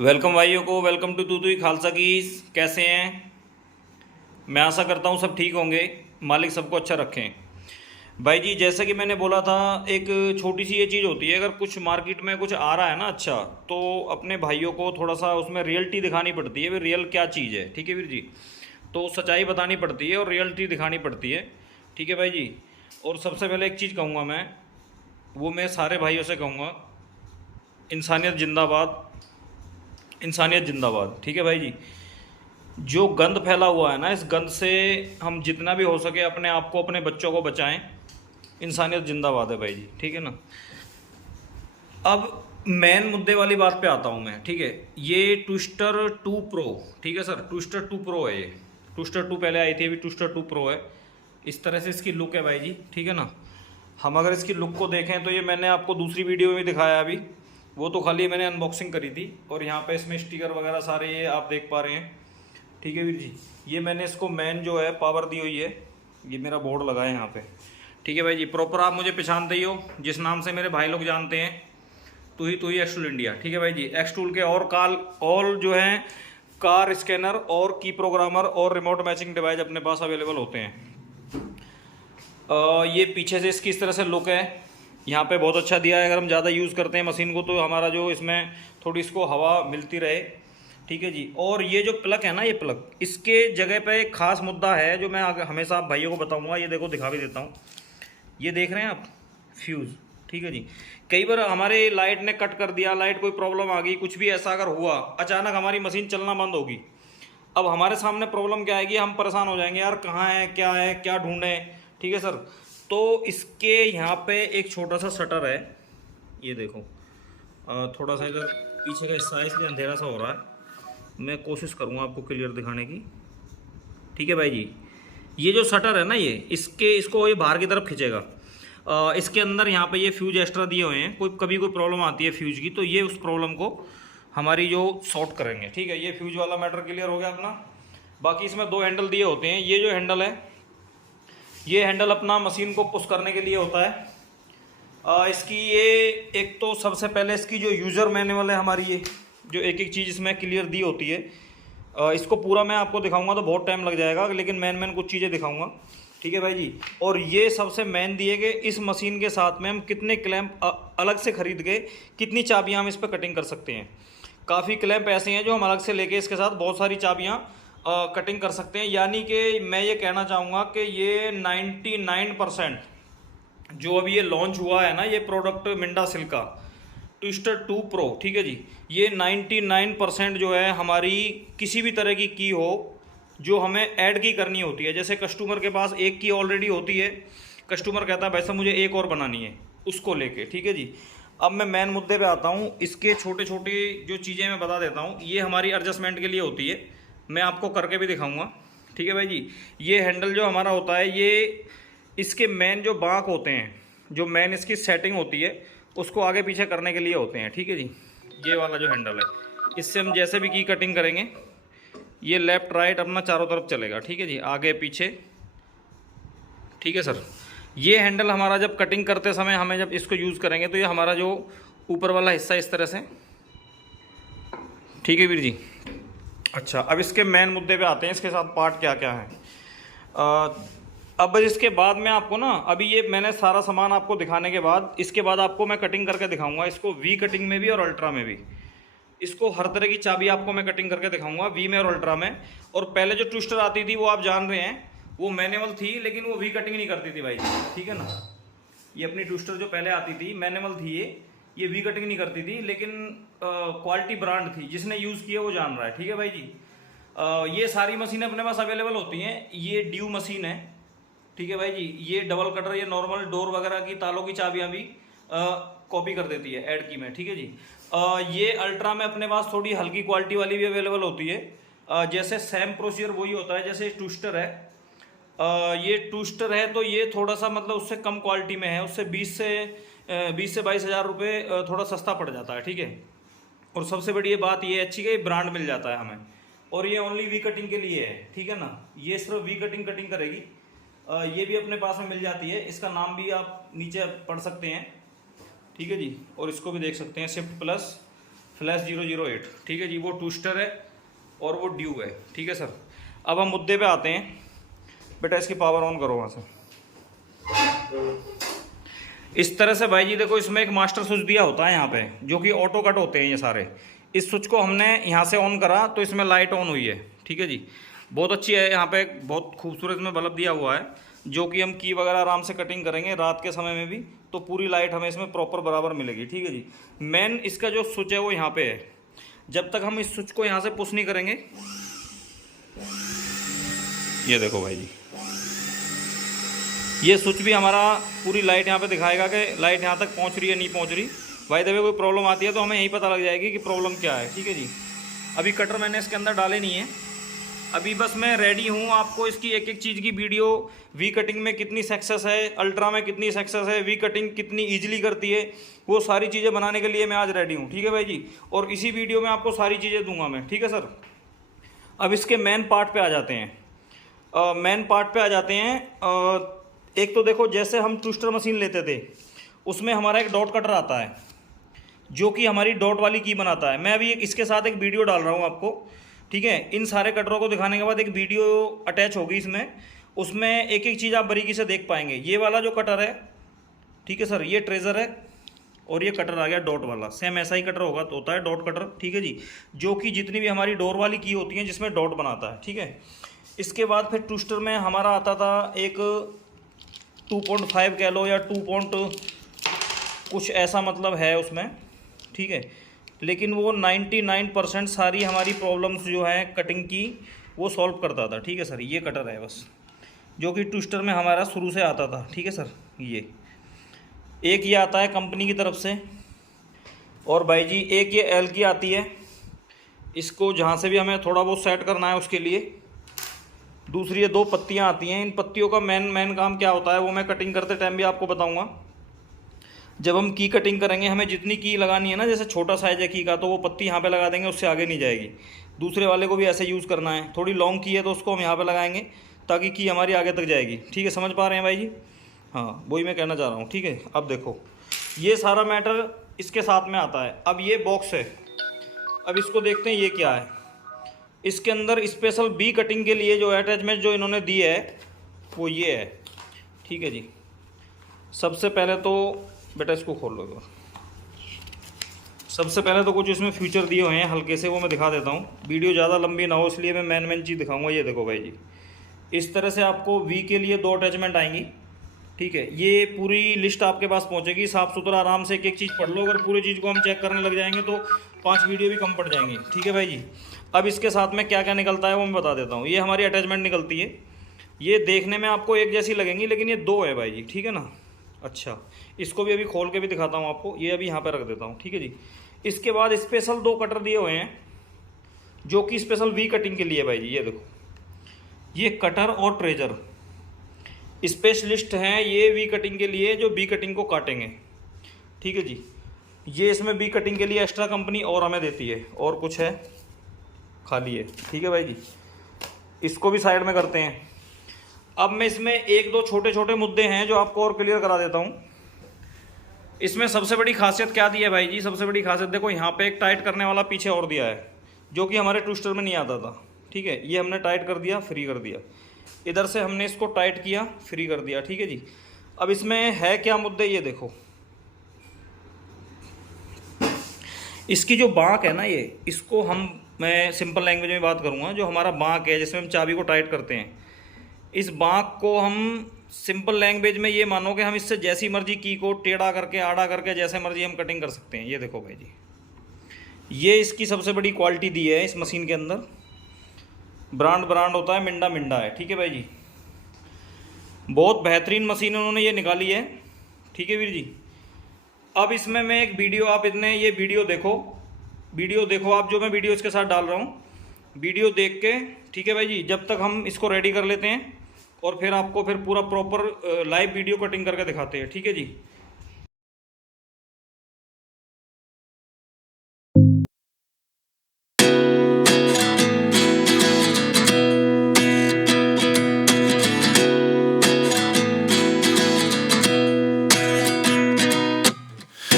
Welcome भाइयों को, welcome to तू खालसा कीस। कैसे हैं? मैं आशा करता हूँ सब ठीक होंगे। मालिक सबको अच्छा रखें। भाई जी, जैसा कि मैंने बोला था, एक छोटी सी ये चीज़ होती है, अगर कुछ मार्केट में कुछ आ रहा है ना अच्छा, तो अपने भाइयों को थोड़ा सा उसमें रियलिटी दिखानी पड़ती है। वी रियल क्या चीज़ है, ठीक है वीर जी। तो सच्चाई बतानी पड़ती है और रियलिटी दिखानी पड़ती है, ठीक है भाई जी। और सबसे पहले एक चीज़ कहूँगा मैं, वो मैं सारे भाइयों से कहूँगा, इंसानियत जिंदाबाद, इंसानियत जिंदाबाद, ठीक है भाई जी। जो गंद फैला हुआ है ना, इस गंद से हम जितना भी हो सके अपने आप को, अपने बच्चों को बचाएं। इंसानियत जिंदाबाद है भाई जी, ठीक है ना। अब मेन मुद्दे वाली बात पे आता हूँ मैं, ठीक है। ये ट्विस्टर 2 प्रो, ठीक है सर, ट्विस्टर 2 प्रो है ये। ट्विस्टर 2 पहले आई थी, अभी ट्विस्टर 2 प्रो है। इस तरह से इसकी लुक है भाई जी, ठीक है ना। हम अगर इसकी लुक को देखें तो ये मैंने आपको दूसरी वीडियो में भी दिखाया अभी, वो तो खाली मैंने अनबॉक्सिंग करी थी। और यहाँ पे इसमें स्टिकर वगैरह सारे ये आप देख पा रहे हैं, ठीक है वीर जी। ये मैंने इसको मैन जो है पावर दी हुई है, ये मेरा बोर्ड लगा है यहाँ पे, ठीक है भाई जी। प्रॉपर आप मुझे पहचानते ही हो, जिस नाम से मेरे भाई लोग जानते हैं, तू ही एक्सटूल इंडिया, ठीक है भाई जी। एक्सटूल के और काल ऑल जो है कार स्कैनर और की प्रोग्रामर और रिमोट मैचिंग डिवाइस अपने पास अवेलेबल होते हैं। ये पीछे से इसकी इस तरह से लुक है। यहाँ पे बहुत अच्छा दिया है, अगर हम ज़्यादा यूज़ करते हैं मशीन को तो हमारा जो इसमें थोड़ी इसको हवा मिलती रहे, ठीक है जी। और ये जो प्लग है ना, ये प्लग, इसके जगह पे एक खास मुद्दा है जो मैं आगे हमेशा आप भाइयों को बताऊंगा। ये देखो, दिखा भी देता हूँ, ये देख रहे हैं आप, फ्यूज़, ठीक है जी। कई बार हमारे लाइट ने कट कर दिया, लाइट कोई प्रॉब्लम आ गई, कुछ भी ऐसा अगर हुआ, अचानक हमारी मशीन चलना बंद होगी। अब हमारे सामने प्रॉब्लम क्या आएगी, हम परेशान हो जाएंगे, यार कहाँ है, क्या ढूंढें, ठीक है सर। तो इसके यहाँ पे एक छोटा सा शटर है, ये देखो। थोड़ा सा इधर पीछे का हिस्सा है इसलिए अंधेरा सा हो रहा है, मैं कोशिश करूँगा आपको क्लियर दिखाने की, ठीक है भाई जी। ये जो शटर है ना, ये इसको ये बाहर की तरफ खींचेगा। इसके अंदर यहाँ पे ये फ्यूज एक्स्ट्रा दिए हुए हैं, कभी कोई प्रॉब्लम आती है फ्यूज की, तो ये उस प्रॉब्लम को हमारी जो सॉर्ट करेंगे, ठीक है। ये फ्यूज वाला मैटर क्लियर हो गया अपना। बाकी इसमें दो हैंडल दिए होते हैं। ये जो हैंडल है, ये हैंडल अपना मशीन को पुश करने के लिए होता है। इसकी ये एक तो सबसे पहले इसकी जो यूज़र मैनुअल है हमारी, ये जो एक एक चीज़ इसमें क्लियर दी होती है, इसको पूरा मैं आपको दिखाऊंगा तो बहुत टाइम लग जाएगा, लेकिन मैन कुछ चीज़ें दिखाऊंगा, ठीक है भाई जी। और ये सबसे मेन दिए कि इस मशीन के साथ में हम कितने क्लैंप अलग से खरीद के कितनी चाबियाँ हम इस पर कटिंग कर सकते हैं। काफ़ी क्लैंप ऐसे हैं जो हम अलग से लेके इसके साथ बहुत सारी चाबियाँ कटिंग कर सकते हैं। यानी कि मैं ये कहना चाहूँगा कि ये 99% जो अभी ये लॉन्च हुआ है ना, ये प्रोडक्ट मिंडा सिल्क का ट्विस्टर 2 प्रो, ठीक है जी, ये 99% जो है हमारी किसी भी तरह की हो जो हमें ऐड की करनी होती है। जैसे कस्टमर के पास एक की ऑलरेडी होती है, कस्टमर कहता है भाई साहब मुझे एक और बनानी है, उसको लेके, ठीक है जी। अब मैं मेन मुद्दे पे आता हूँ। इसके छोटे छोटे जो चीज़ें मैं बता देता हूँ, ये हमारी एडजस्टमेंट के लिए होती है, मैं आपको करके भी दिखाऊंगा, ठीक है भाई जी। ये हैंडल जो हमारा होता है, ये इसके मेन जो बाँक होते हैं, जो मेन इसकी सेटिंग होती है, उसको आगे पीछे करने के लिए होते हैं, ठीक है जी। ये वाला जो हैंडल है, इससे हम जैसे भी की कटिंग करेंगे, ये लेफ़्ट राइट अपना चारों तरफ चलेगा, ठीक है जी, आगे पीछे, ठीक है सर। ये हैंडल हमारा जब कटिंग करते समय हमें जब इसको यूज़ करेंगे तो ये हमारा जो ऊपर वाला हिस्सा इस तरह से, ठीक है वीर जी। अच्छा, अब इसके मेन मुद्दे पे आते हैं, इसके साथ पार्ट क्या क्या है। अब इसके बाद में आपको ना, अभी ये मैंने सारा सामान आपको दिखाने के बाद, इसके बाद आपको मैं कटिंग करके दिखाऊंगा इसको, वी कटिंग में भी और अल्ट्रा में भी। इसको हर तरह की चाबी आपको मैं कटिंग करके दिखाऊंगा, वी में और अल्ट्रा में। और पहले जो ट्विस्टर आती थी वो आप जान रहे हैं, वो मैनुअल थी, लेकिन वो वी कटिंग नहीं करती थी भाई, ठीक है ना। ये अपनी ट्विस्टर जो पहले आती थी मैनुअल थी, ये वी कटिंग नहीं करती थी, लेकिन क्वालिटी ब्रांड थी, जिसने यूज़ किया वो जान रहा है, ठीक है भाई जी। ये सारी मशीनें अपने पास अवेलेबल होती हैं। ये ड्यू मशीन है, ठीक है भाई जी। ये डबल कटर, ये नॉर्मल डोर वगैरह की तालों की चाबियां भी कॉपी कर देती है ऐड की में, ठीक है जी। ये अल्ट्रा में अपने पास थोड़ी हल्की क्वालिटी वाली भी अवेलेबल होती है। जैसे सेम प्रोसीजर वही होता है जैसे ट्विस्टर है। ये ट्विस्टर है तो ये थोड़ा सा मतलब उससे कम क्वालिटी में है, उससे 20 से 22 हज़ार रुपये थोड़ा सस्ता पड़ जाता है, ठीक है। और सबसे बड़ी ये बात ये अच्छी कि ब्रांड मिल जाता है हमें, और ये ओनली वी कटिंग के लिए है, ठीक है ना। ये सिर्फ वी कटिंग करेगी। ये भी अपने पास में मिल जाती है, इसका नाम भी आप नीचे पढ़ सकते हैं, ठीक है जी। और इसको भी देख सकते हैं, शिफ्ट प्लस फ्लैश 008, ठीक है जी, वो ट्विस्टर है और वो ड्यू है, ठीक है सर। अब हम मुद्दे पे आते हैं। बेटा इसकी पावर ऑन करो वहाँ से। इस तरह से भाई जी देखो, इसमें एक मास्टर स्विच दिया होता है यहाँ पे, जो कि ऑटो कट होते हैं ये सारे। इस स्विच को हमने यहाँ से ऑन करा तो इसमें लाइट ऑन हुई है, ठीक है जी, बहुत अच्छी है। यहाँ पे बहुत खूबसूरत में बल्ब दिया हुआ है, जो कि हम की वगैरह आराम से कटिंग करेंगे रात के समय में भी, तो पूरी लाइट हमें इसमें प्रॉपर बराबर मिलेगी, ठीक है जी। मेन इसका जो स्विच है वो यहाँ पे है। जब तक हम इस स्विच को यहाँ से पुश नहीं करेंगे, ये देखो भाई जी, ये स्विच भी हमारा पूरी लाइट यहाँ पे दिखाएगा कि लाइट यहाँ तक पहुँच रही है नहीं पहुँच रही। भाई देवे कोई प्रॉब्लम आती है तो हमें यही पता लग जाएगी कि प्रॉब्लम क्या है, ठीक है जी। अभी कटर मैंने इसके अंदर डाले नहीं है, अभी बस मैं रेडी हूँ आपको इसकी एक एक चीज़ की वीडियो, वी कटिंग में कितनी सक्सेस है, अल्ट्रा में कितनी सक्सेस है, वी कटिंग कितनी ईजिली करती है, वो सारी चीज़ें बनाने के लिए मैं आज रेडी हूँ, ठीक है भाई जी। और इसी वीडियो में आपको सारी चीज़ें दूंगा मैं, ठीक है सर। अब इसके मेन पार्ट पे आ जाते हैं। मेन पार्ट पे आ जाते हैं। एक तो देखो, जैसे हम ट्विस्टर मशीन लेते थे उसमें हमारा एक डॉट कटर आता है, जो कि हमारी डॉट वाली की बनाता है। मैं अभी इसके साथ एक वीडियो डाल रहा हूँ आपको, ठीक है। इन सारे कटरों को दिखाने के बाद एक वीडियो अटैच होगी इसमें, उसमें एक एक चीज़ आप बारीकी से देख पाएंगे। ये वाला जो कटर है, ठीक है सर, ये ट्रेजर है, और ये कटर आ गया डॉट वाला। सेम ऐसा ही कटर होगा तो होता है डॉट कटर, ठीक है जी, जो कि जितनी भी हमारी डोर वाली की होती हैं जिसमें डॉट बनाता है, ठीक है। इसके बाद फिर ट्विस्टर में हमारा आता था एक 2.5 कह लो या 2 कुछ ऐसा मतलब है उसमें, ठीक है। लेकिन वो 99% सारी हमारी प्रॉब्लम्स जो हैं कटिंग की वो सॉल्व करता था, ठीक है सर। ये कटर है बस, जो कि ट्विस्टर में हमारा शुरू से आता था, ठीक है सर। ये आता है कंपनी की तरफ से, और भाई जी एक ये एल की आती है। इसको जहाँ से भी हमें थोड़ा बहुत सेट करना है उसके लिए। दूसरी ये 2 पत्तियाँ आती हैं। इन पत्तियों का मेन काम क्या होता है वो मैं कटिंग करते टाइम भी आपको बताऊँगा। जब हम की कटिंग करेंगे, हमें जितनी की लगानी है ना, जैसे छोटा साइज है की का, तो वो पत्ती यहाँ पे लगा देंगे, उससे आगे नहीं जाएगी। दूसरे वाले को भी ऐसे यूज़ करना है। थोड़ी लॉन्ग की है तो उसको हम यहाँ पे लगाएंगे ताकि की हमारी आगे तक जाएगी, ठीक है। समझ पा रहे हैं भाई जी? हाँ, वही मैं कहना चाह रहा हूँ, ठीक है। अब देखो, ये सारा मैटर इसके साथ में आता है। अब ये बॉक्स है, अब इसको देखते हैं ये क्या है। इसके अंदर स्पेशल बी कटिंग के लिए जो अटैचमेंट जो इन्होंने दी है वो ये है, ठीक है जी। सबसे पहले तो बेटा इसको खोल लो एक बार। सबसे पहले तो कुछ इसमें फीचर दिए हुए हैं हल्के से, वो मैं दिखा देता हूँ। वीडियो ज़्यादा लंबी ना हो इसलिए मैं मेन चीज़ दिखाऊंगा। ये देखो भाई जी, इस तरह से आपको वी के लिए 2 अटैचमेंट आएंगी, ठीक है। ये पूरी लिस्ट आपके पास पहुँचेगी, साफ़ सुथरा आराम से एक एक चीज़ पढ़ लो। अगर पूरी चीज़ को हम चेक करने लग जाएंगे तो 5 वीडियो भी कम पड़ जाएंगी, ठीक है भाई जी। अब इसके साथ में क्या क्या निकलता है वो मैं बता देता हूँ। ये हमारी अटैचमेंट निकलती है। ये देखने में आपको एक जैसी लगेंगी, लेकिन ये 2 है भाई जी, ठीक है ना। अच्छा, इसको भी अभी खोल के भी दिखाता हूँ आपको। ये अभी यहाँ पे रख देता हूँ, ठीक है जी। इसके बाद स्पेशल 2 कटर दिए हुए हैं, जो कि स्पेशल वी कटिंग के लिए भाई जी। ये देखो, ये कटर और ट्रेजर स्पेशलिस्ट हैं ये वी कटिंग के लिए, जो बी कटिंग को काटेंगे, ठीक है जी। ये इसमें बी कटिंग के लिए एक्स्ट्रा कंपनी और हमें देती है, और कुछ है खाली है, ठीक है भाई जी। इसको भी साइड में करते हैं। अब मैं इसमें 1-2 छोटे छोटे मुद्दे हैं जो आपको और क्लियर करा देता हूँ। इसमें सबसे बड़ी खासियत क्या दी है भाई जी? सबसे बड़ी खासियत देखो, यहाँ पे एक टाइट करने वाला पीछे और दिया है, जो कि हमारे ट्विस्टर में नहीं आता था, ठीक है। ये हमने टाइट कर दिया, फ्री कर दिया। इधर से हमने इसको टाइट किया, फ्री कर दिया, ठीक है जी। अब इसमें है क्या मुद्दे, ये देखो। इसकी जो बाँक है ना, ये इसको मैं सिंपल लैंग्वेज में बात करूँगा। जो हमारा बाँक है जिसमें हम चाबी को टाइट करते हैं, इस बाँक को हम सिंपल लैंग्वेज में ये मानो कि हम इससे जैसी मर्जी की को टेढ़ा करके आड़ा करके जैसे मर्जी हम कटिंग कर सकते हैं। ये देखो भाई जी, ये इसकी सबसे बड़ी क्वालिटी दी है इस मशीन के अंदर। ब्रांड होता है, मिंडा है, ठीक है भाई जी। बहुत बेहतरीन मशीन उन्होंने ये निकाली है, ठीक है वीर जी। अब इसमें मैं एक वीडियो, आप इतने ये वीडियो देखो आप, जो मैं वीडियो इसके साथ डाल रहा हूँ, वीडियो देख के, ठीक है भाई जी। जब तक हम इसको रेडी कर लेते हैं और फिर आपको फिर पूरा प्रॉपर लाइव वीडियो कटिंग करके दिखाते हैं, ठीक है जी।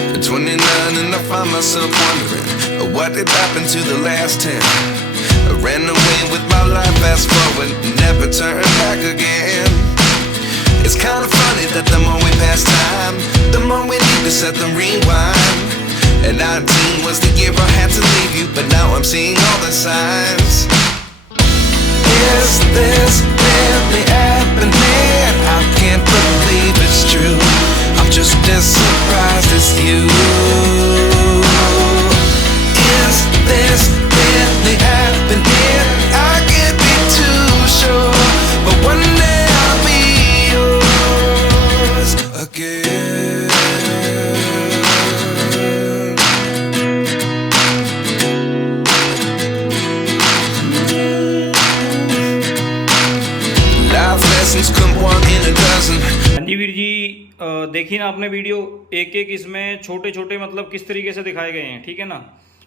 At 29 and I find myself wondering, What did happen to the last 10? I ran away with my life, fast forward, never turn back again. It's kind of funny that the more we pass time, the more we need to set the rewind. And 19 was the year I had to leave you, but now I'm seeing all the signs. Is this really happening? I can't believe it's true. I'm just as surprised as you. Is this really happening? I can't be too sure, but one day I'll be yours again. Life lessons come one in a dozen. हाँ जी वीर जी, देखिए ना आपने video, एक एक इसमें छोटे छोटे मतलब किस तरीके से दिखाए गए हैं, ठीक है ना,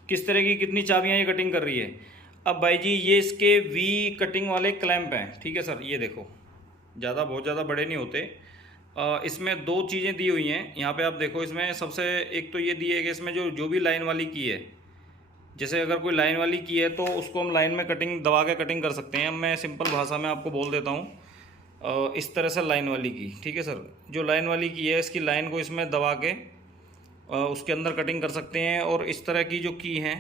किस तरह की कितनी चाबियां ये कटिंग कर रही है। अब भाई जी ये इसके वी कटिंग वाले क्लैंप हैं, ठीक है सर, ये देखो बहुत ज़्यादा बड़े नहीं होते। इसमें दो चीज़ें दी हुई हैं यहाँ पे, आप देखो इसमें सबसे एक तो ये दी है कि इसमें जो भी लाइन वाली की है, जैसे अगर कोई लाइन वाली की है तो उसको हम लाइन में कटिंग दबा के कटिंग कर सकते हैं। अब मैं सिंपल भाषा में आपको बोल देता हूँ, इस तरह से लाइन वाली की, ठीक है सर, जो लाइन वाली की है इसकी लाइन को इसमें दबा के उसके अंदर कटिंग कर सकते हैं। और इस तरह की जो की है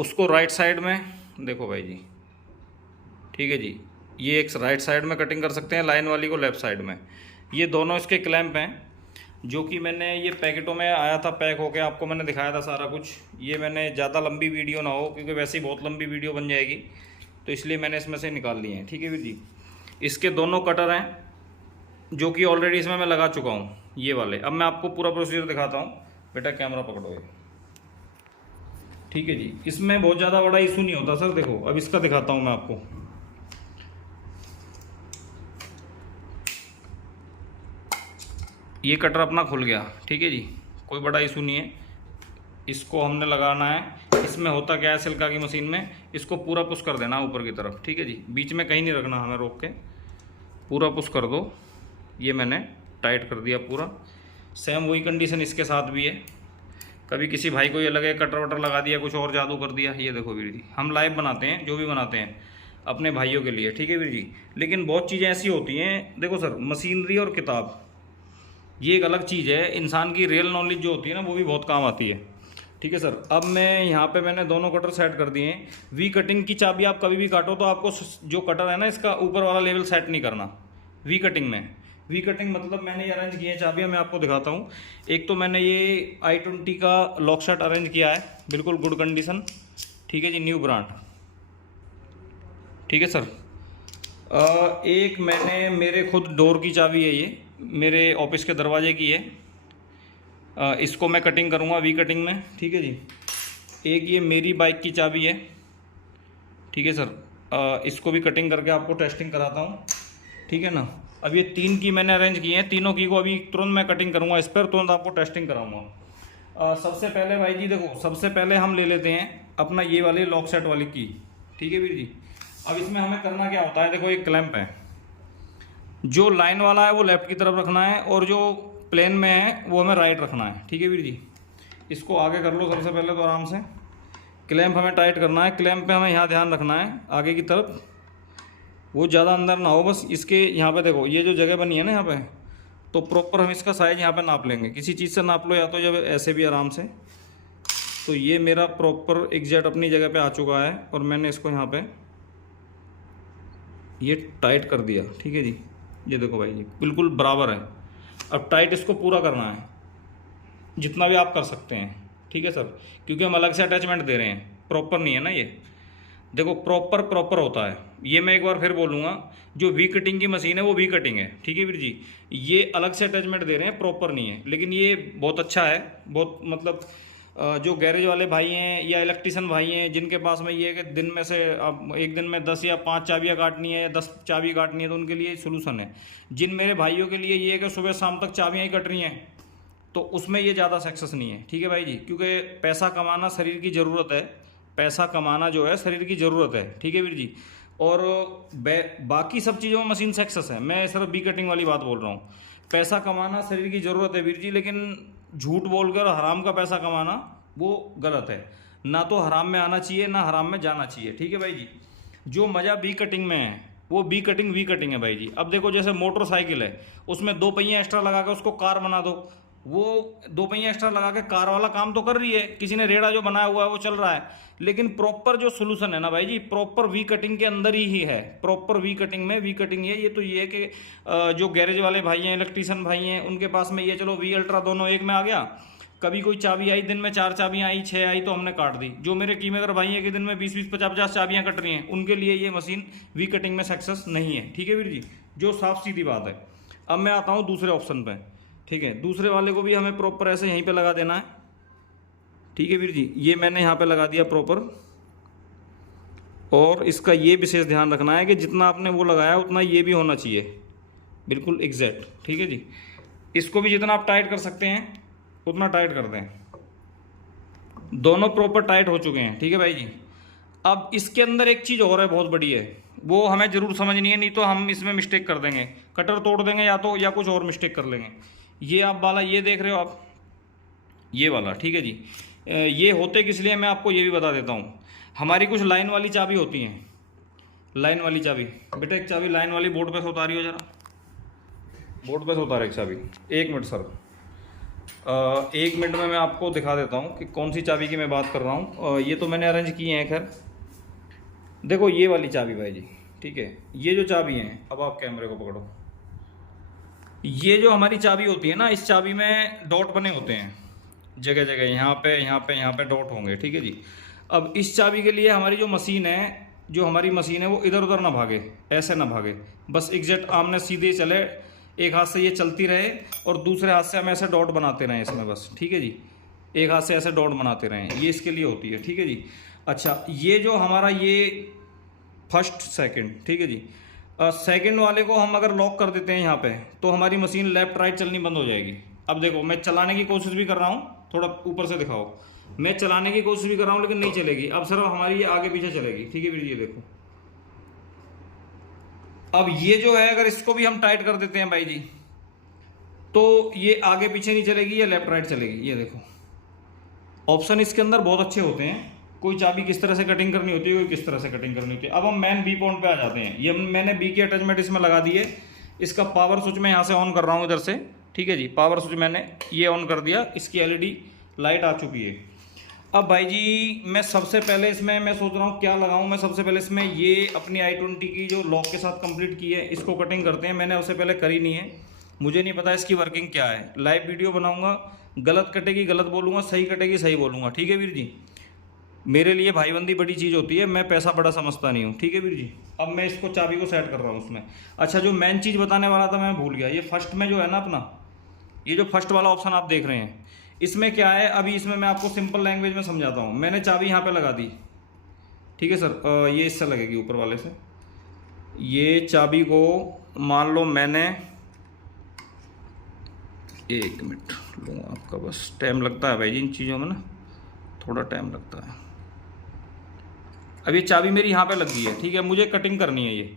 उसको राइट साइड में देखो भाई जी, ठीक है जी, ये एक राइट साइड में कटिंग कर सकते हैं, लाइन वाली को लेफ़्ट साइड में। ये दोनों इसके क्लैंप हैं, जो कि मैंने ये पैकेटों में आया था, पैक होके आपको मैंने दिखाया था सारा कुछ। ये मैंने ज़्यादा लंबी वीडियो ना हो, क्योंकि वैसे ही बहुत लंबी वीडियो बन जाएगी, तो इसलिए मैंने इसमें से निकाल लिए हैं, ठीक है वीर जी। इसके दोनों कटर हैं, जो कि ऑलरेडी इसमें मैं लगा चुका हूँ, ये वाले। अब मैं आपको पूरा प्रोसीजर दिखाता हूँ, बेटा कैमरा पकड़ो, ठीक है जी। इसमें बहुत ज़्यादा बड़ा इशू नहीं होता सर। देखो अब इसका दिखाता हूँ मैं आपको। ये कटर अपना खुल गया, ठीक है जी, कोई बड़ा इशू नहीं है। इसको हमने लगाना है, इसमें होता क्या है सिल्का की मशीन में, इसको पूरा पुश कर देना ऊपर की तरफ, ठीक है जी, बीच में कहीं नहीं रखना हमें, रोक के पूरा पुश कर दो। ये मैंने टाइट कर दिया पूरा। सेम वही कंडीशन इसके साथ भी है। कभी किसी भाई को ये लगे कटर वटर लगा दिया, कुछ और जादू कर दिया, ये देखो वीर जी, हम लाइव बनाते हैं, जो भी बनाते हैं अपने भाइयों के लिए, ठीक है वीर जी। लेकिन बहुत चीज़ें ऐसी होती हैं, देखो सर, मशीनरी और किताब ये एक अलग चीज़ है। इंसान की रियल नॉलेज जो होती है ना, वो भी बहुत काम आती है, ठीक है सर। अब मैं यहाँ पे मैंने दोनों कटर सेट कर दिए हैं। वी कटिंग की चाबी आप कभी भी काटो तो आपको जो कटर है ना, इसका ऊपर वाला लेवल सेट नहीं करना वी कटिंग में। वी कटिंग मतलब मैंने ये अरेंज किए हैं चाबियाँ, मैं आपको दिखाता हूँ। एक तो मैंने ये i20 का लॉक सेट अरेंज किया है, बिल्कुल गुड कंडीशन, ठीक है जी, न्यू ब्रांड, ठीक है सर। एक मैंने मेरे खुद डोर की चाबी है, ये मेरे ऑफिस के दरवाजे की है, इसको मैं कटिंग करूँगा वी कटिंग में, ठीक है जी। एक ये मेरी बाइक की चाबी है, ठीक है सर, इसको भी कटिंग करके आपको टेस्टिंग कराता हूँ, ठीक है ना। अब ये 3 की मैंने अरेंज की हैं, तीनों की को अभी तुरंत मैं कटिंग करूँगा, इस पर तुरंत आपको टेस्टिंग कराऊँगा। सबसे पहले भाई जी देखो, सबसे पहले हम ले लेते हैं अपना ये वाली लॉक सेट वाली की, ठीक है वीर जी। अब इसमें हमें करना क्या होता है, देखो एक क्लैंप है, जो लाइन वाला है वो लेफ्ट की तरफ रखना है, और जो प्लेन में है वो हमें राइट रखना है, ठीक है वीर जी। इसको आगे कर लो सबसे पहले तो आराम से। क्लैंप हमें टाइट करना है, क्लैंप पे हमें यहाँ ध्यान रखना है आगे की तरफ, वो ज़्यादा अंदर ना हो, बस इसके यहाँ पे देखो ये जो जगह बनी है ना यहाँ पे, तो प्रॉपर हम इसका साइज यहाँ पे नाप लेंगे, किसी चीज़ से नाप लो, या तो जब ऐसे भी आराम से। तो ये मेरा प्रॉपर एग्जैक्ट अपनी जगह पे आ चुका है, और मैंने इसको यहाँ पे ये टाइट कर दिया, ठीक है जी। ये देखो भाई जी बिल्कुल बराबर है। अब टाइट इसको पूरा करना है, जितना भी आप कर सकते हैं, ठीक है सर, क्योंकि हम अलग से अटैचमेंट दे रहे हैं, प्रॉपर नहीं है ना ये। देखो प्रॉपर होता है, ये मैं एक बार फिर बोलूँगा, जो वी कटिंग की मशीन है वो वी कटिंग है, ठीक है वीर जी। ये अलग से अटैचमेंट दे रहे हैं, प्रॉपर नहीं है, लेकिन ये बहुत अच्छा है, बहुत मतलब जो गैरेज वाले भाई हैं या इलेक्ट्रिशियन भाई हैं, जिनके पास में ये है कि दिन में से आप एक दिन में 10 या 5 चाबियाँ काटनी है या 10 चाबी काटनी है, तो उनके लिए सोल्यूशन है। जिन मेरे भाइयों के लिए ये है कि सुबह शाम तक चाबियाँ ही कट रही हैं, तो उसमें ये ज़्यादा सक्सेस नहीं है, ठीक है भाई जी, क्योंकि पैसा कमाना शरीर की ज़रूरत है, पैसा कमाना जो है शरीर की ज़रूरत है, ठीक है वीर जी। और बाकी सब चीज़ों में मशीन सक्सेस है, मैं सिर्फ बी कटिंग वाली बात बोल रहा हूँ। पैसा कमाना शरीर की ज़रूरत है वीर जी, लेकिन झूठ बोलकर हराम का पैसा कमाना वो गलत है। ना तो हराम में आना चाहिए, ना हराम में जाना चाहिए। ठीक है भाई जी। जो मज़ा बी कटिंग में है वो बी कटिंग वी कटिंग है भाई जी। अब देखो जैसे मोटरसाइकिल है, उसमें 2 पहिए एक्स्ट्रा लगा के उसको कार बना दो, वो 2 पहिए एक्स्ट्रा लगा के कार वाला काम तो कर रही है, किसी ने रेड़ा जो बनाया हुआ है वो चल रहा है, लेकिन प्रॉपर जो सोल्यूशन है ना भाई जी, प्रॉपर वी कटिंग के अंदर ही है। प्रॉपर वी कटिंग में वी कटिंग है। ये तो ये है कि जो गैरेज वाले भाई हैं, इलेक्ट्रीशियन भाई हैं, उनके पास में ये चलो वी अल्ट्रा दोनों एक में आ गया। कभी कोई चाबी आई, दिन में 4 चाबियाँ आई, 6 आई तो हमने काट दी। जो मेरे कीमेगर भाई हैं कि दिन में 20-20, 50-50 चाबियाँ कट रही हैं, उनके लिए ये मशीन वी कटिंग में सक्सेस नहीं है। ठीक है वीर जी, जो साफ सीधी बात है। अब मैं आता हूँ दूसरे ऑप्शन पे। ठीक है, दूसरे वाले को भी हमें प्रॉपर ऐसे यहीं पे लगा देना है। ठीक है वीर जी, ये मैंने यहाँ पे लगा दिया प्रॉपर। और इसका ये विशेष ध्यान रखना है कि जितना आपने वो लगाया उतना ये भी होना चाहिए, बिल्कुल एग्जैक्ट। ठीक है जी, इसको भी जितना आप टाइट कर सकते हैं उतना टाइट कर दें। दोनों प्रॉपर टाइट हो चुके हैं। ठीक है भाई जी। अब इसके अंदर एक चीज़ और है, बहुत बड़ी है, वो हमें ज़रूर समझनी है, नहीं तो हम इसमें मिस्टेक कर देंगे, कटर तोड़ देंगे या कुछ और मिस्टेक कर लेंगे। ये आप वाला ये देख रहे हो आप, ये वाला। ठीक है जी, ये होते किस लिए मैं आपको ये भी बता देता हूँ। हमारी कुछ लाइन वाली चाबी होती हैं, लाइन वाली चाबी। बेटा एक चाबी लाइन वाली बोर्ड पे से उतारी हो जरा, बोर्ड पे से उतारे एक चाबी। 1 मिनट सर, 1 मिनट में मैं आपको दिखा देता हूँ कि कौन सी चाबी की मैं बात कर रहा हूँ। ये तो मैंने अरेंज किए हैं। खैर देखो ये वाली चाबी भाई जी। ठीक है, ये जो चाबी हैं, अब आप कैमरे को पकड़ो, ये जो हमारी चाबी होती है ना, इस चाबी में डॉट बने होते हैं जगह जगह, यहाँ पे यहाँ पे यहाँ पे डॉट होंगे। ठीक है जी। अब इस चाबी के लिए हमारी जो मशीन है, वो इधर उधर ना भागे, ऐसे ना भागे, बस एग्जैक्ट आमने सीधे चले। एक हाथ से ये चलती रहे और दूसरे हाथ से हम ऐसे डॉट बनाते रहें इसमें बस। ठीक है जी, एक हाथ से ऐसे डॉट बनाते रहें, ये इसके लिए होती है। ठीक है जी। अच्छा, ये जो हमारा ये फर्स्ट सेकंड, ठीक है जी, सेकंड वाले को हम अगर लॉक कर देते हैं यहाँ पे, तो हमारी मशीन लेफ्ट राइट चलनी बंद हो जाएगी। अब देखो मैं चलाने की कोशिश भी कर रहा हूँ, थोड़ा ऊपर से दिखाओ, मैं चलाने की कोशिश भी कर रहा हूँ लेकिन नहीं चलेगी। अब सिर्फ हमारी ये आगे पीछे चलेगी। ठीक है वीर जी, ये देखो। अब ये जो है, अगर इसको भी हम टाइट कर देते हैं भाई जी, तो ये आगे पीछे नहीं चलेगी, ये लेफ्ट राइट चलेगी। ये देखो, ऑप्शन इसके अंदर बहुत अच्छे होते हैं। कोई चाबी किस तरह से कटिंग करनी होती है, कोई किस तरह से कटिंग करनी होती है। अब हम मेन बी पॉइंट पे आ जाते हैं। ये मैंने बी की अटैचमेंट इसमें लगा दी है। इसका पावर स्विच मैं यहाँ से ऑन कर रहा हूँ इधर से। ठीक है जी, पावर स्विच मैंने ये ऑन कर दिया, इसकी एलईडी लाइट आ चुकी है। अब भाई जी मैं सबसे पहले इसमें मैं सोच रहा हूँ क्या लगाऊँ। मैं सबसे पहले इसमें ये अपनी i20 की जो लॉक के साथ कंप्लीट की है, इसको कटिंग करते हैं। मैंने उससे पहले करी नहीं है, मुझे नहीं पता इसकी वर्किंग क्या है। लाइव वीडियो बनाऊंगा, गलत कटेगी गलत बोलूँगा, सही कटेगी सही बोलूँगा। ठीक है वीर जी, मेरे लिए भाईबंदी बड़ी चीज़ होती है, मैं पैसा बड़ा समझता नहीं हूँ। ठीक है वीर जी। अब मैं इसको चाबी को सेट कर रहा हूँ उसमें। अच्छा, जो मेन चीज़ बताने वाला था मैं भूल गया। ये फर्स्ट में जो है ना अपना, ये जो फर्स्ट वाला ऑप्शन आप देख रहे हैं, इसमें क्या है, अभी इसमें मैं आपको सिंपल लैंग्वेज में समझाता हूँ। मैंने चाबी यहाँ पे लगा दी। ठीक है सर, ये इससे लगेगी ऊपर वाले से। ये चाबी को मान लो मैंने, 1 मिनट लूँगा आपका, बस टाइम लगता है भाई जी इन चीज़ों में ना, थोड़ा टाइम लगता है। अब ये चाबी मेरी यहाँ पे लग गई है। ठीक है, मुझे कटिंग करनी है ये,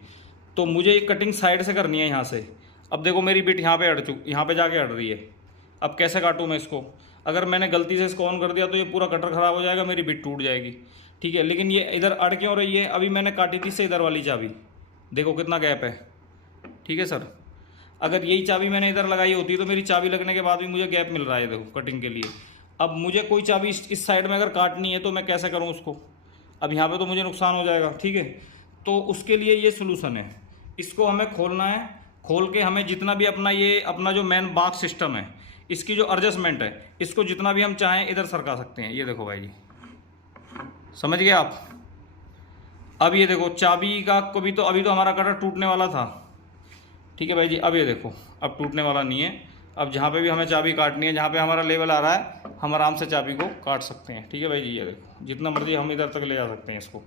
तो मुझे ये कटिंग साइड से करनी है यहाँ से। अब देखो मेरी बिट यहाँ पे यहाँ पे जाके अड़ रही है। अब कैसे काटूँ मैं इसको? अगर मैंने गलती से इसको ऑन कर दिया तो ये पूरा कटर ख़राब हो जाएगा, मेरी बिट टूट जाएगी। ठीक है, लेकिन ये इधर अड़ क्यों रही है? अभी मैंने काटी थी इससे इधर वाली चाबी, देखो कितना गैप है। ठीक है सर, अगर यही चाबी मैंने इधर लगाई होती तो मेरी चाबी लगने के बाद भी मुझे गैप मिल रहा है देखो कटिंग के लिए। अब मुझे कोई चाबी इस साइड में अगर काटनी है तो मैं कैसे करूँ उसको? अब यहाँ पे तो मुझे नुकसान हो जाएगा। ठीक है, तो उसके लिए ये सोल्यूशन है, इसको हमें खोलना है। खोल के हमें जितना भी अपना जो मेन बॉक्स सिस्टम है, इसकी जो एडजस्टमेंट है, इसको जितना भी हम चाहें इधर सरका सकते हैं। ये देखो भाई जी, समझ गए आप? अब ये देखो चाबी का को भी तो, अभी तो हमारा कटर टूटने वाला था। ठीक है भाई जी, अब ये देखो अब टूटने वाला नहीं है। अब जहाँ पे भी हमें चाबी काटनी है, जहाँ पे हमारा लेवल आ रहा है, हम आराम से चाबी को काट सकते हैं। ठीक है भाई जी, ये देखो जितना मर्जी हम इधर तक ले जा सकते हैं इसको।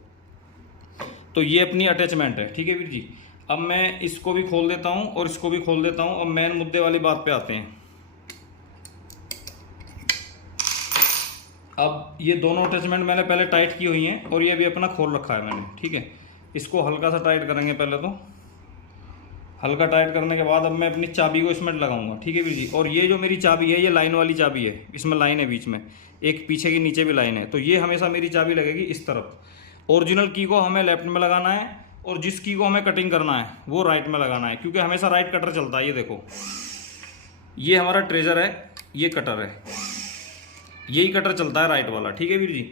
तो ये अपनी अटैचमेंट है। ठीक है वीर जी, अब मैं इसको भी खोल देता हूँ और इसको भी खोल देता हूँ। अब मेन मुद्दे वाली बात पे आते हैं। अब ये दोनों अटैचमेंट मैंने पहले टाइट की हुई हैं और ये भी अपना खोल रखा है मैंने। ठीक है, इसको हल्का सा टाइट करेंगे पहले तो। हल्का टाइट करने के बाद अब मैं अपनी चाबी को इसमें लगाऊंगा, ठीक है वीर जी। और ये जो मेरी चाबी है ये लाइन वाली चाबी है, इसमें लाइन है बीच में, एक पीछे की नीचे भी लाइन है, तो ये हमेशा मेरी चाबी लगेगी इस तरफ। ओरिजिनल की को हमें लेफ्ट में लगाना है और जिस की को हमें कटिंग करना है वो राइट में लगाना है, क्योंकि हमेशा राइट कटर चलता है। ये देखो, ये हमारा ट्रेजर है, ये कटर है, यही कटर चलता है राइट वाला, ठीक है वीर जी।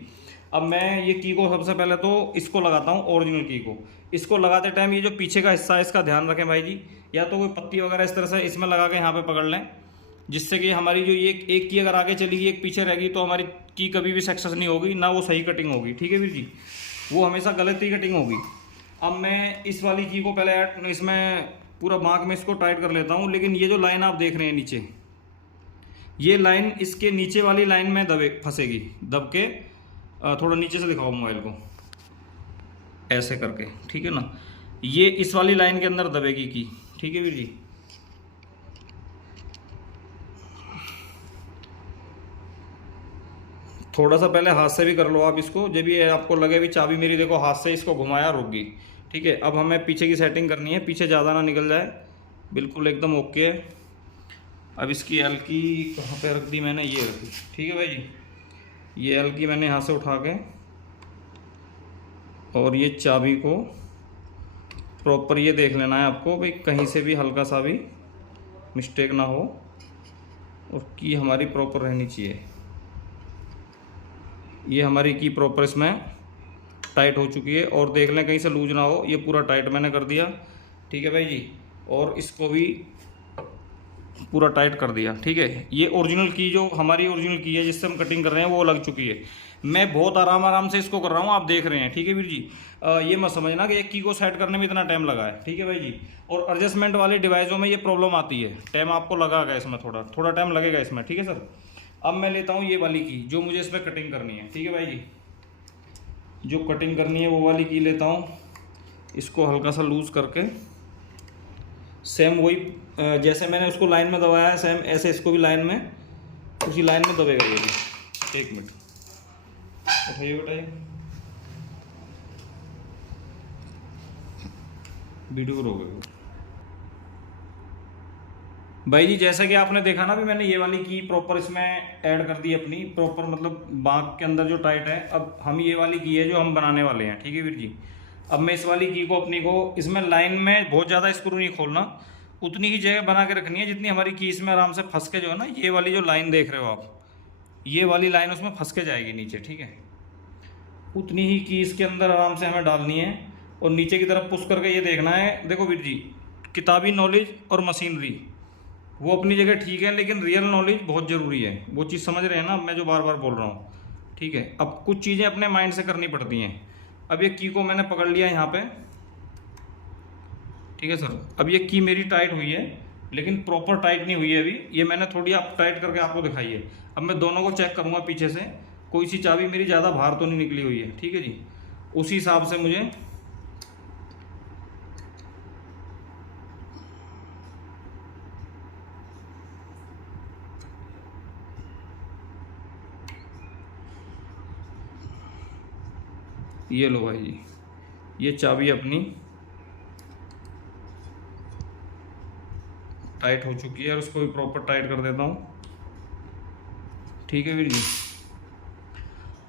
अब मैं ये की को सबसे पहले तो इसको लगाता हूँ, ओरिजिनल की को। इसको लगाते टाइम ये जो पीछे का हिस्सा है इसका ध्यान रखें भाई जी, या तो कोई पत्ती वगैरह इस तरह से इसमें लगा के यहाँ पे पकड़ लें, जिससे कि हमारी जो ये एक की अगर आगे चली गई एक पीछे रहेगी तो हमारी की कभी भी सक्सेस नहीं होगी, ना वो सही कटिंग होगी, ठीक है वीर जी, वो हमेशा गलत ही कटिंग होगी। अब मैं इस वाली की को पहले इसमें पूरा बाँक में इसको टाइट कर लेता हूँ, लेकिन ये जो लाइन आप देख रहे हैं नीचे, ये लाइन इसके नीचे वाली लाइन में फंसेगी, दब के थोड़ा नीचे से दिखाओ मोबाइल को, ऐसे करके, ठीक है ना, ये इस वाली लाइन के अंदर दबेगी की, ठीक है वीर जी। थोड़ा सा पहले हाथ से भी कर लो आप इसको, जब ये आपको लगे भी चाबी मेरी देखो हाथ से इसको घुमाया रुक गई, ठीक है। अब हमें पीछे की सेटिंग करनी है, पीछे ज़्यादा ना निकल जाए, बिल्कुल एकदम ओके है। अब इसकी एल की कहाँ पे रख दी मैंने, ये रखी, ठीक है भाई जी। ये एल की मैंने यहाँ से उठा के और ये चाबी को प्रॉपर ये देख लेना है आपको भाई, कहीं से भी हल्का सा भी मिस्टेक ना हो, और की हमारी प्रॉपर रहनी चाहिए। ये हमारी की प्रॉपर इसमें टाइट हो चुकी है, और देख लें कहीं से लूज ना हो, ये पूरा टाइट मैंने कर दिया, ठीक है भाई जी। और इसको भी पूरा टाइट कर दिया, ठीक है। ये ओरिजिनल की जो हमारी ओरिजिनल की है जिससे हम कटिंग कर रहे हैं वो लग चुकी है। मैं बहुत आराम से इसको कर रहा हूँ, आप देख रहे हैं, ठीक है वीर जी। ये मत समझना कि एक की को सेट करने में इतना टाइम लगा है, ठीक है भाई जी। और एडजस्टमेंट वाले डिवाइसों में ये प्रॉब्लम आती है, टाइम आपको लगाएगा इसमें, थोड़ा टाइम लगेगा इसमें, ठीक है सर। अब मैं लेता हूँ ये वाली की जो मुझे इसमें कटिंग करनी है, ठीक है भाई जी। जो कटिंग करनी है वो वाली की लेता हूँ, इसको हल्का सा लूज़ करके सेम वही जैसे मैंने उसको लाइन में दबाया है सेम ऐसे इसको भी लाइन में, उसी लाइन में दबेगा ये भी। एक मिनट उठाइए बेटा, वीडियो को रोकेगा भाई जी। जैसा कि आपने देखा ना भी मैंने ये वाली की प्रॉपर इसमें ऐड कर दी अपनी प्रॉपर, मतलब बाँक के अंदर जो टाइट है। अब हम ये वाली की है जो हम बनाने वाले हैं, ठीक है वीर जी। अब मैं इस वाली की को अपनी को इसमें लाइन में बहुत ज़्यादा स्क्रू नहीं खोलना, उतनी ही जगह बना के रखनी है जितनी हमारी की इसमें आराम से फंस के जो है ना, ये वाली जो लाइन देख रहे हो आप, ये वाली लाइन उसमें फंस के जाएगी नीचे, ठीक है। उतनी ही की इसके अंदर आराम से हमें डालनी है और नीचे की तरफ पुश करके ये देखना है। देखो वीर जी, किताबी नॉलेज और मशीनरी वो अपनी जगह ठीक है, लेकिन रियल नॉलेज बहुत ज़रूरी है, वो चीज़ समझ रहे हैं ना मैं जो बार बार बोल रहा हूँ, ठीक है। अब कुछ चीज़ें अपने माइंड से करनी पड़ती हैं। अब ये की को मैंने पकड़ लिया यहाँ पे, ठीक है सर। अब ये की मेरी टाइट हुई है, लेकिन प्रॉपर टाइट नहीं हुई है अभी, ये मैंने थोड़ी आप टाइट करके आपको दिखाई है। अब मैं दोनों को चेक करूँगा पीछे से, कोई सी चाबी मेरी ज़्यादा बाहर तो नहीं निकली हुई है, ठीक है जी। उसी हिसाब से मुझे ये लो भाई जी, ये चाबी अपनी टाइट हो चुकी है और उसको भी प्रॉपर टाइट कर देता हूँ, ठीक है वीर जी।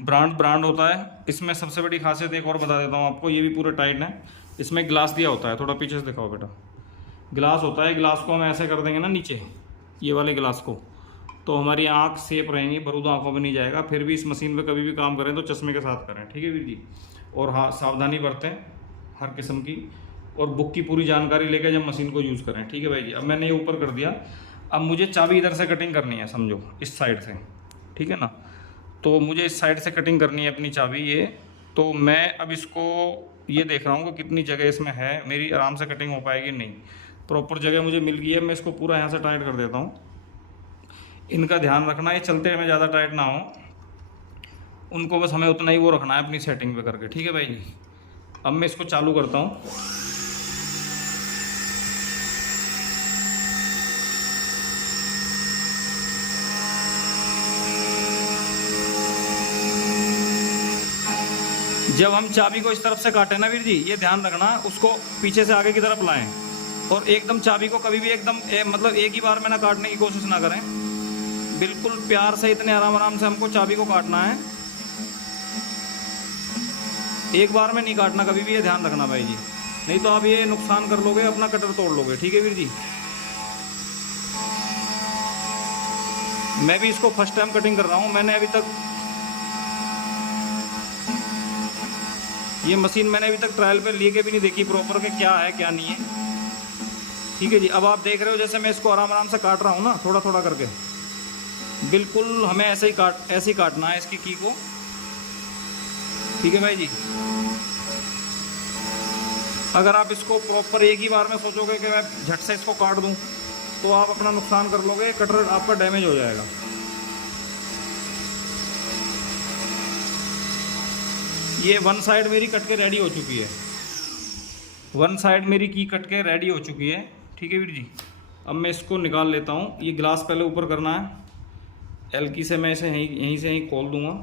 ब्रांड होता है इसमें। सबसे बड़ी खासियत एक और बता देता हूँ आपको, ये भी पूरा टाइट है। इसमें ग्लास दिया होता है, थोड़ा पीछे से दिखाओ बेटा, ग्लास होता है। ग्लास को हम ऐसे कर देंगे ना नीचे, ये वाले ग्लास को, तो हमारी आँख सेफ रहेंगी, बरूद आँखों में नहीं जाएगा। फिर भी इस मशीन पे कभी भी काम करें तो चश्मे के साथ करें, ठीक है वीर जी। और हाँ, सावधानी बरतें हर किस्म की, और बुक की पूरी जानकारी लेकर जब मशीन को यूज़ करें, ठीक है भाई जी। अब मैंने ये ऊपर कर दिया, अब मुझे चाबी इधर से कटिंग करनी है, समझो इस साइड से, ठीक है ना। तो मुझे इस साइड से कटिंग करनी है अपनी चाबी ये, तो मैं अब इसको ये देख रहा हूँ कि कितनी जगह इसमें है, मेरी आराम से कटिंग हो पाएगी नहीं। प्रॉपर जगह मुझे मिल गई है, मैं इसको पूरा यहाँ से टाइट कर देता हूँ। इनका ध्यान रखना, ये चलते में ज़्यादा टाइट ना हो, उनको बस हमें उतना ही वो रखना है अपनी सेटिंग पे करके, ठीक है भाई जी। अब मैं इसको चालू करता हूँ। जब हम चाबी को इस तरफ से काटें ना वीर जी, ये ध्यान रखना उसको पीछे से आगे की तरफ लाएं, और एकदम चाबी को कभी भी एकदम मतलब एक ही बार में ना काटने की कोशिश ना करें, बिल्कुल प्यार से इतने आराम आराम से हमको चाबी को काटना है, एक बार में नहीं काटना कभी भी, ये ध्यान रखना भाई जी, नहीं तो आप ये नुकसान कर लोगे, अपना कटर तोड़ लोगे। ठीक है वीर जी। मैं भी इसको फर्स्ट टाइम कटिंग कर रहा हूँ, मैंने अभी तक ये मशीन मैंने अभी तक ट्रायल पे लेके भी नहीं देखी प्रॉपर के क्या है क्या नहीं है। ठीक है जी। अब आप देख रहे हो जैसे मैं इसको आराम आराम से काट रहा हूँ ना, थोड़ा थोड़ा करके, बिल्कुल हमें ऐसे ही काटना है इसकी की को। ठीक है भाई जी। अगर आप इसको प्रॉपर एक ही बार में सोचोगे कि मैं झट से इसको काट दूं, तो आप अपना नुकसान कर लोगे, कटर आपका डैमेज हो जाएगा। ये वन साइड मेरी कट के रेडी हो चुकी है, वन साइड मेरी की कट के रेडी हो चुकी है। ठीक है वीर जी। अब मैं इसको निकाल लेता हूँ। ये गिलास पहले ऊपर करना है, एलकी से मैं इसे यहीं से खोल दूंगा।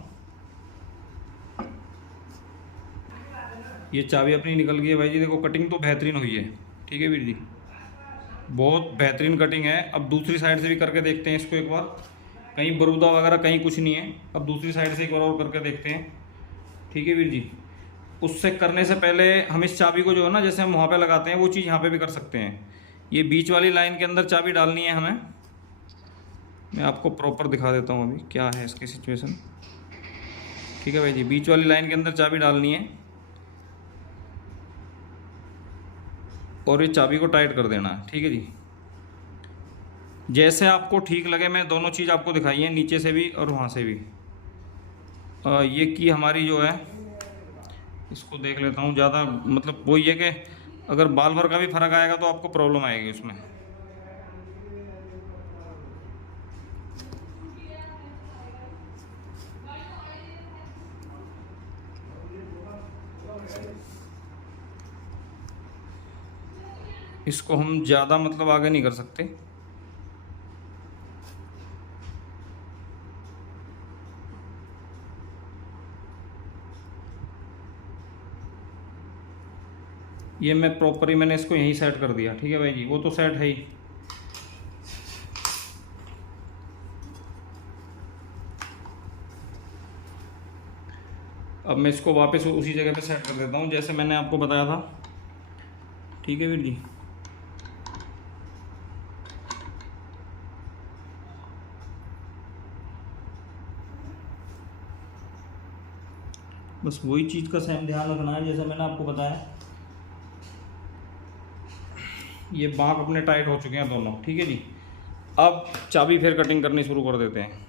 ये चाबी अपनी निकल गई है भाई जी। देखो कटिंग तो बेहतरीन हुई है। ठीक है वीर जी, बहुत बेहतरीन कटिंग है। अब दूसरी साइड से भी करके देखते हैं इसको एक बार, कहीं बरूदा वगैरह कहीं कुछ नहीं है। अब दूसरी साइड से एक बार और करके देखते हैं। ठीक है वीर जी। उससे करने से पहले हम इस चाबी को जो है ना, जैसे हम वहाँ पे लगाते हैं, वो चीज़ यहाँ पे भी कर सकते हैं। ये बीच वाली लाइन के अंदर चाबी डालनी है हमें। मैं आपको प्रॉपर दिखा देता हूँ अभी क्या है इसकी सिचुएशन। ठीक है भाई जी, बीच वाली लाइन के अंदर चाबी डालनी है और ये चाबी को टाइट कर देना है। ठीक है जी। जैसे आपको ठीक लगे, मैं दोनों चीज़ आपको दिखाई है, नीचे से भी और वहाँ से भी। ये की हमारी जो है, इसको देख लेता हूँ। ज़्यादा मतलब वो ये कि अगर बाल भर का भी फ़र्क आएगा तो आपको प्रॉब्लम आएगी उसमें। इसको हम ज़्यादा मतलब आगे नहीं कर सकते। ये मैं प्रॉपरली मैंने इसको यहीं सेट कर दिया। ठीक है भाई जी, वो तो सेट है ही। अब मैं इसको वापस उसी जगह पे सेट कर देता हूँ जैसे मैंने आपको बताया था। ठीक है वीर जी। बस वही चीज़ का सेम ध्यान रखना है जैसे मैंने आपको बताया। ये बांक अपने टाइट हो चुके हैं दोनों। ठीक है जी। अब चाबी फिर कटिंग करनी शुरू कर देते हैं।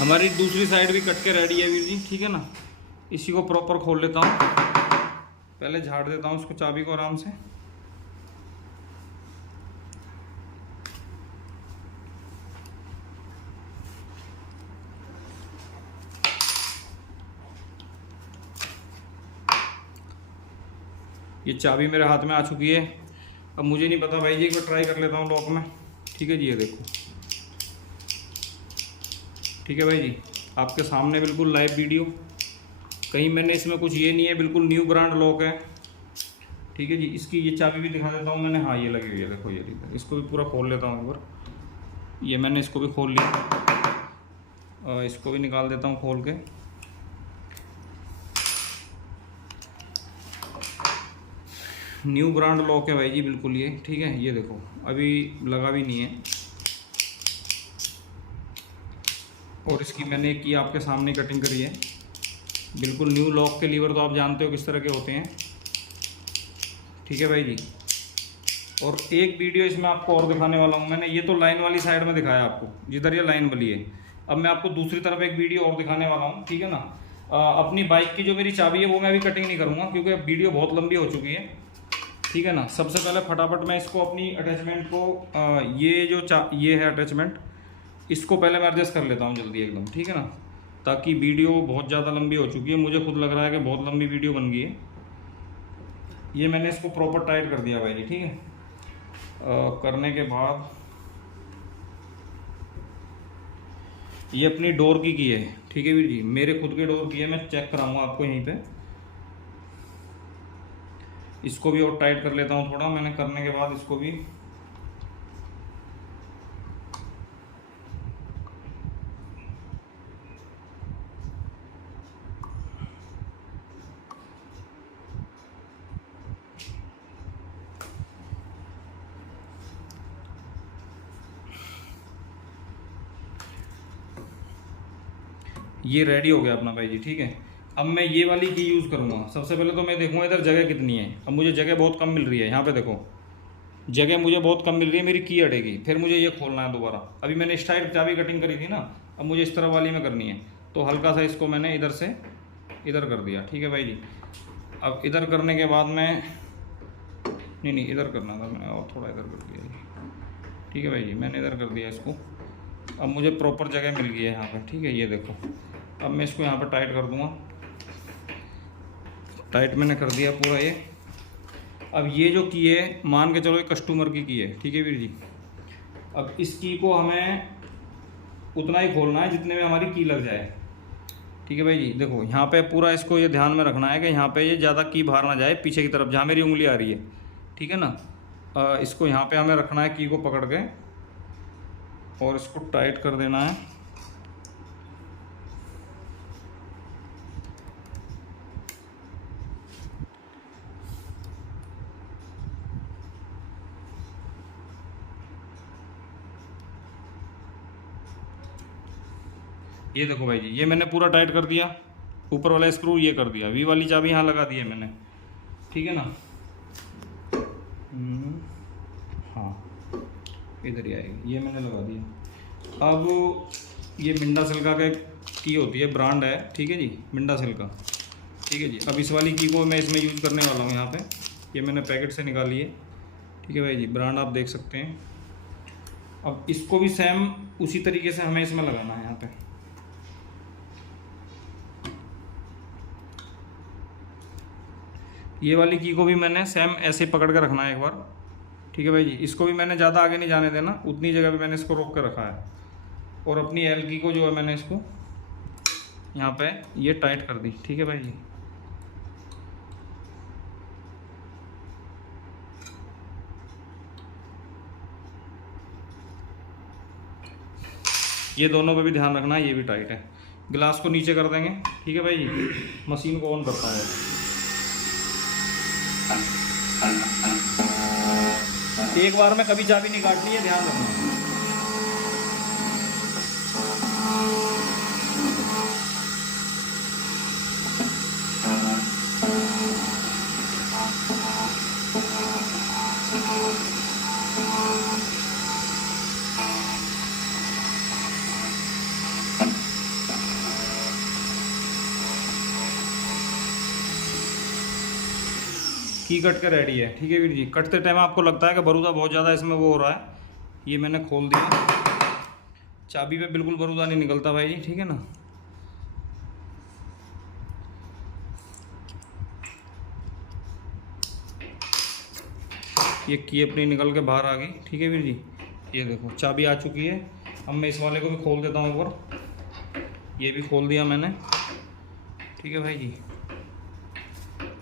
हमारी दूसरी साइड भी कट के रेडी है वीर जी। ठीक है ना। इसी को प्रॉपर खोल लेता हूँ, पहले झाड़ देता हूँ इसको चाबी को आराम से। ये चाबी मेरे हाथ में आ चुकी है। अब मुझे नहीं पता भाई जी, एक बार ट्राई कर लेता हूँ लॉक में। ठीक है जी, ये देखो। ठीक है भाई जी, आपके सामने बिल्कुल लाइव वीडियो, कहीं मैंने इसमें कुछ ये नहीं है, बिल्कुल न्यू ब्रांड लॉक है। ठीक है जी। इसकी ये चाबी भी दिखा देता हूँ मैंने। हाँ, ये लगी हुई है, देखो ये। इसको भी पूरा खोल लेता हूँ एक बार। ये मैंने इसको भी खोल लिया और इसको भी निकाल देता हूँ खोल के। न्यू ब्रांड लॉक है भाई जी बिल्कुल ये। ठीक है, ये देखो अभी लगा भी नहीं है। और इसकी मैंने की आपके सामने कटिंग करी है। बिल्कुल न्यू लॉक के लीवर तो आप जानते हो किस तरह के होते हैं। ठीक है भाई जी। और एक वीडियो इसमें आपको और दिखाने वाला हूँ। मैंने ये तो लाइन वाली साइड में दिखाया आपको, जिधर ये लाइन वाली है। अब मैं आपको दूसरी तरफ एक वीडियो और दिखाने वाला हूँ, ठीक है ना। अपनी बाइक की जो मेरी चाबी है वो मैं अभी कटिंग नहीं करूँगा, क्योंकि अब वीडियो बहुत लंबी हो चुकी है, ठीक है ना। सबसे पहले फटाफट मैं इसको अपनी अटैचमेंट को ये जो ये है अटैचमेंट, इसको पहले मैं एडजस्ट कर लेता हूँ जल्दी एकदम, ठीक है ना, ताकि वीडियो बहुत ज़्यादा लंबी हो चुकी है। मुझे खुद लग रहा है कि बहुत लंबी वीडियो बन गई है। ये मैंने इसको प्रॉपर टाइट कर दिया भाई जी, ठीक है। करने के बाद ये अपनी डोर की है, ठीक है वीर जी, मेरे खुद के डोर की है। मैं चेक कराऊंगा आपको यहीं पे। इसको भी और टाइट कर लेता हूँ थोड़ा। मैंने करने के बाद इसको भी ये रेडी हो गया अपना भाई जी, ठीक है। अब मैं ये वाली की यूज़ करूँगा। सबसे पहले तो मैं देखूँगा इधर जगह कितनी है। अब मुझे जगह बहुत कम मिल रही है, यहाँ पे देखो जगह मुझे बहुत कम मिल रही है, मेरी की अटेगी। फिर मुझे ये खोलना है दोबारा। अभी मैंने इस टाइप चाबी कटिंग करी थी ना, अब मुझे इस तरह वाली में करनी है। तो हल्का सा इसको मैंने इधर से इधर कर दिया, ठीक है भाई जी। अब इधर करने के बाद मैं नहीं इधर करना था मैंने, और थोड़ा इधर कर दिया, ठीक है भाई जी। मैंने इधर कर दिया इसको। अब मुझे प्रॉपर जगह मिल गई है यहाँ पर, ठीक है। ये देखो, अब मैं इसको यहाँ पर टाइट कर दूँगा। टाइट मैंने कर दिया पूरा ये। अब ये जो की है, मान के चलो ये कस्टमर की है, ठीक है वीर जी। अब इस की को हमें उतना ही खोलना है जितने में हमारी की लग जाए, ठीक है भाई जी। देखो यहाँ पे पूरा इसको ये ध्यान में रखना है कि यहाँ पे ये ज़्यादा की बाहर ना जाए पीछे की तरफ, जहाँ मेरी उंगली आ रही है, ठीक है ना। इसको यहाँ पे हमें रखना है की को पकड़ के, और इसको टाइट कर देना है। ये देखो भाई जी, ये मैंने पूरा टाइट कर दिया। ऊपर वाला स्क्रू ये कर दिया। वी वाली चाबी यहाँ लगा दी है मैंने, ठीक है ना। हाँ, इधर ही आएगी, ये मैंने लगा दिया। अब ये मिंडा सिल्का का की होती है, ब्रांड है, ठीक है जी, मिंडा सिल्का, ठीक है जी। अब इस वाली की को मैं इसमें यूज़ करने वाला हूँ। यहाँ पे ये मैंने पैकेट से निकाली है, ठीक है भाई जी। ब्रांड आप देख सकते हैं। अब इसको भी सेम उसी तरीके से हमें इसमें लगाना है यहाँ पे। ये वाली की को भी मैंने सेम ऐसे पकड़ के रखना है एक बार, ठीक है भाई जी। इसको भी मैंने ज़्यादा आगे नहीं जाने देना, उतनी जगह पे मैंने इसको रोक कर रखा है। और अपनी एल की को जो है मैंने इसको यहाँ पे ये टाइट कर दी, ठीक है भाई जी। ये दोनों पे भी ध्यान रखना है, ये भी टाइट है। गिलास को नीचे कर देंगे, ठीक है भाई जी। मशीन को ऑन करता हूँ। एक बार में कभी चाबी नहीं काटनी है, ध्यान रखना। की कट के रेडी है, ठीक है वीर जी। कटते टाइम आपको लगता है कि बरूदा बहुत ज़्यादा इसमें वो हो रहा है, ये मैंने खोल दिया। चाबी पे बिल्कुल बरूदा नहीं निकलता भाई जी, ठीक है ना। ये की अपनी निकल के बाहर आ गई, ठीक है वीर जी। ये देखो चाबी आ चुकी है। अब मैं इस वाले को भी खोल देता हूँ ऊपर। ये भी खोल दिया मैंने, ठीक है भाई जी।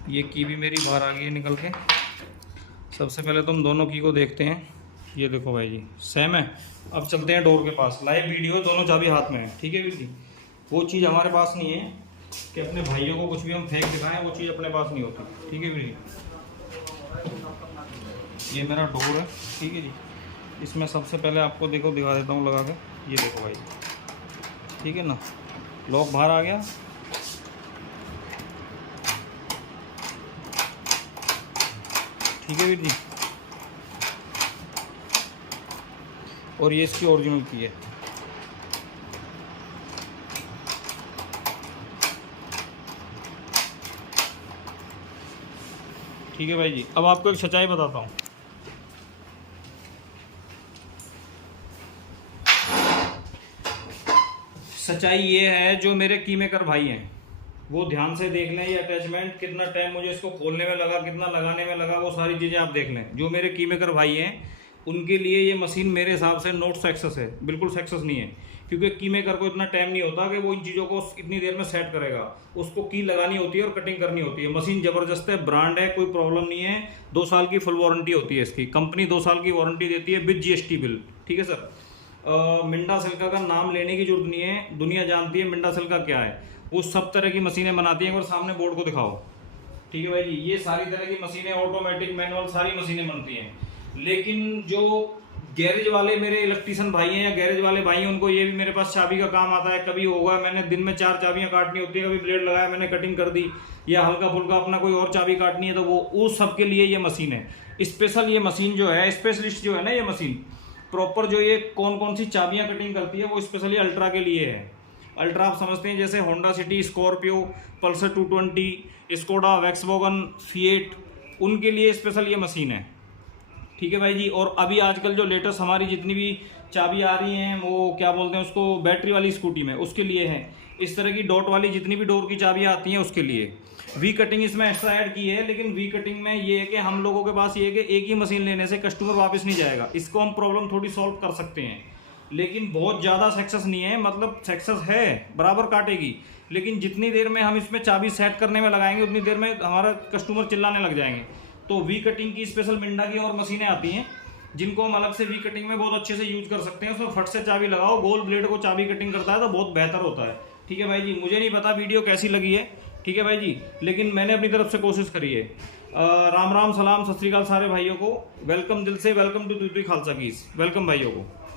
ये की भी मेरी बाहर आ गई है निकल के। सबसे पहले तो हम दोनों की को देखते हैं। ये देखो भाई जी, सेम है। अब चलते हैं डोर के पास। लाइव वीडियो, दोनों चाबी हाथ में है, ठीक है वीर जी। वो चीज़ हमारे पास नहीं है कि अपने भाइयों को कुछ भी हम फेंक दिखाएं, वो चीज़ अपने पास नहीं होती, ठीक है वीर जी। ये मेरा डोर है, ठीक है जी। इसमें सबसे पहले आपको देखो दिखा देता हूँ लगा के। ये देखो भाई, ठीक है ना, लॉक बाहर आ गया। ठीक है वीर जी। और ये इसकी ओरिजिनल की है। ठीक है भाई जी, अब आपको एक सच्चाई बताता हूँ। सच्चाई ये है, जो मेरे की मेकर भाई हैं वो ध्यान से देख लें ये अटैचमेंट, कितना टाइम मुझे इसको खोलने में लगा, कितना लगाने में लगा, वो सारी चीज़ें आप देख लें। जो मेरे की मेकर भाई हैं उनके लिए ये मशीन मेरे हिसाब से नॉट सक्सेस है, बिल्कुल सक्सेस नहीं है, क्योंकि की मेकर को इतना टाइम नहीं होता कि वो इन चीज़ों को इतनी देर में सेट करेगा। उसको की लगानी होती है और कटिंग करनी होती है। मशीन ज़बरदस्त है, ब्रांड है, कोई प्रॉब्लम नहीं है। 2 साल की फुल वारंटी होती है इसकी, कंपनी 2 साल की वारंटी देती है विद GST बिल। ठीक है सर। मिंडा सिल्का का नाम लेने की जरूरत नहीं है, दुनिया जानती है मिंडा सिल्का क्या है। वो सब तरह की मशीनें बनाती हैं। और सामने बोर्ड को दिखाओ। ठीक है भाई जी, ये सारी तरह की मशीनें, ऑटोमेटिक, मैनुअल, सारी मशीनें बनती हैं। लेकिन जो गैरेज वाले मेरे इलेक्ट्रीशियन भाई हैं या गैरेज वाले भाई हैं, उनको ये भी मेरे पास चाबी का काम आता है। कभी होगा मैंने दिन में 4 चाबियां काटनी होती है, कभी ब्लेड लगाया मैंने कटिंग कर दी, या हल्का फुल्का अपना कोई और चाबी काटनी है, तो वो उस सब के लिए ये मशीन है स्पेशल। ये मशीन जो है स्पेशलिस्ट जो है ना, ये मशीन प्रॉपर जो ये कौन कौन सी चाबियां कटिंग करती है वो स्पेशली अल्ट्रा के लिए है। अल्ट्रा आप समझते हैं जैसे Honda City, Scorpio, Pulsar 220, Skoda, Volkswagen, Fiat, उनके लिए स्पेशल ये मशीन है। ठीक है भाई जी। और अभी आजकल जो लेटेस्ट हमारी जितनी भी चाबी आ रही हैं, वो क्या बोलते हैं उसको, बैटरी वाली स्कूटी में, उसके लिए है। इस तरह की डॉट वाली जितनी भी डोर की चाबियां आती हैं उसके लिए। वी कटिंग इसमें एक्स्ट्रा ऐड की है, लेकिन वी कटिंग में ये है कि हम लोगों के पास ये है कि एक ही मशीन लेने से कस्टमर वापस नहीं जाएगा। इसको हम प्रॉब्लम थोड़ी सॉल्व कर सकते हैं, लेकिन बहुत ज़्यादा सक्सेस नहीं है। मतलब सक्सेस है, बराबर काटेगी, लेकिन जितनी देर में हम इसमें चाबी सेट करने में लगाएंगे उतनी देर में हमारा कस्टमर चिल्लाने लग जाएंगे। तो वी कटिंग की स्पेशल मिंडा की और मशीनें आती हैं जिनको हम अलग से वी कटिंग में बहुत अच्छे से यूज कर सकते हैं। उसमें फट से चाबी लगाओ, गोल ब्लेड को चाबी कटिंग करता है तो बहुत बेहतर होता है। ठीक है भाई जी। मुझे नहीं पता वीडियो कैसी लगी है, ठीक है भाई जी, लेकिन मैंने अपनी तरफ से कोशिश करी है। राम राम, सलाम, सत श्री अकाल सारे भाइयों को। वेलकम, दिल से वेलकम टू दूसरी खालसा कीस। वेलकम भाइयों को।